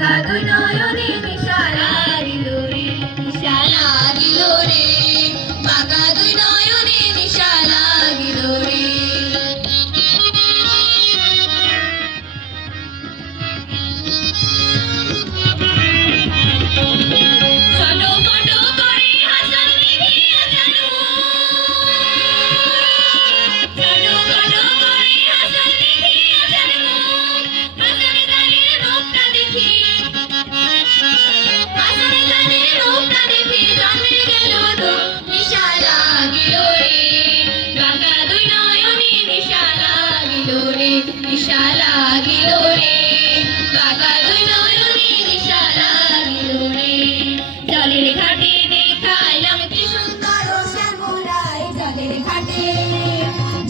বাঁকা দুই নয়নে নিশা লাগিল রে, নিশা লাগিল রে, বাঁকা দুই নয়নে নিশা লাগিল রে। নিশা লাগিল রে, বাঁকা দুই নয়নে নিশা লাগিল রে। জলের ঘাটে দেখাইলাম কি সুন্দর শ্যামরায়, জলের ঘাটে,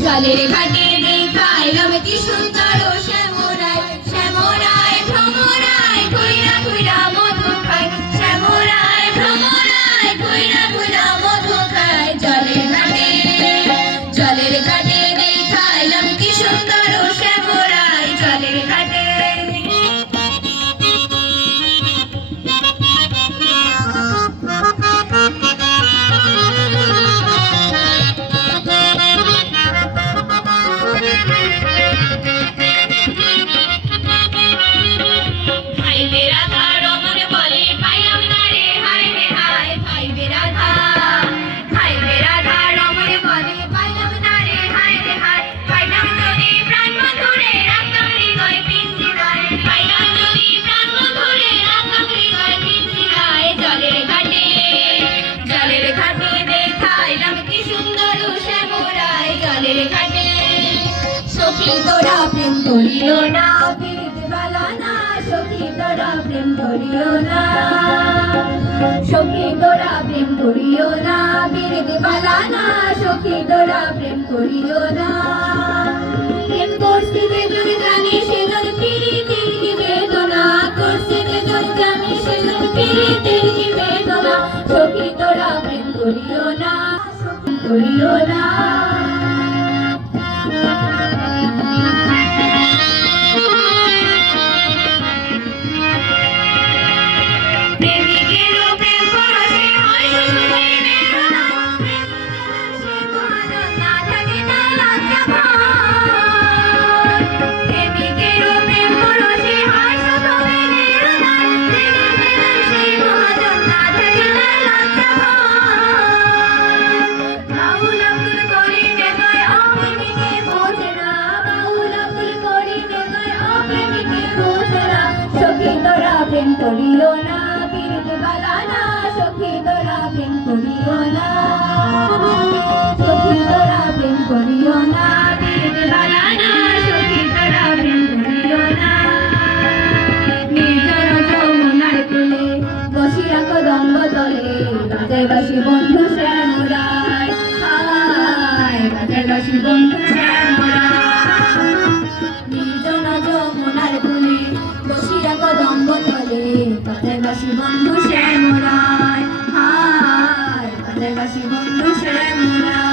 জলের ঘাটে দেখাইলাম কি সুন্দর শ্যামরায়, শ্যামরায় ভ্রমরায় ঘুইরা ঘুইরা মধু খায়, শ্যামরায় ভ্রমরায় ঘুইরা ঘুইরা মধু খায়। জলের ঘাটে, জলের ঘাটে দেখাইলাম কি সুন্দর শ্যামরায়, জলের ঘাটে। ভাইবে রাধা রমন বলে পাইলাম না রে, হায় রে হায়। ভাইবে রাধা, ভাইবে রাধা রমন বলে পাইলাম না রে, হায় রে হায়। পাইলাম যদি প্রাণ বন্ধুরে রাখতাম হৃদয় পিঞ্জিরায়, পাইলাম যদি প্রাণ বন্ধুরে রাখতাম হৃদয় পিঞ্জিরায়। জলের ঘাটে, জলের ঘাটে দেখাইলাম কি সুন্দর শ্যামরায়, জলের ঘাটে। সখী তোরা প্রেম করিও না, পীড়িত বালা না, সখী তোরা প্রেম করিও না, সখী তোরা প্রেম করিও না, পীড়িত বালা না, সখী তোরা প্রেম করিও না। প্রেম করছি যে জন জানে সে জন পীড়িতের কি বেদনা, করছি যে জন জানে সে জন পীড়িতের কি বেদনা। সখী তোরা প্রেম করিও না, সখী করিও না। প্রেম করিও না, পীড়িত বালা না, সখী তোরা প্রেম করিও না, সখী তোরা প্রেম করিও না, পীড়িত বালা না, সখী তোরা প্রেম করিও না। নির্জন যমুনার কূলে বসিয়া কদম্ব তলে, বাজায় বাঁশি বন্ধু শ্যামরায়, হায় বাজায় বাঁশি বন্ধু শ্যামরায়। নির্জন যমুনার কূলে বসিয়া কদম্ব তলে, বাজায় বাঁশি বন্ধু শ্যামরায়, হায় বাজায় বাঁশি বন্ধু শ্যামরায়।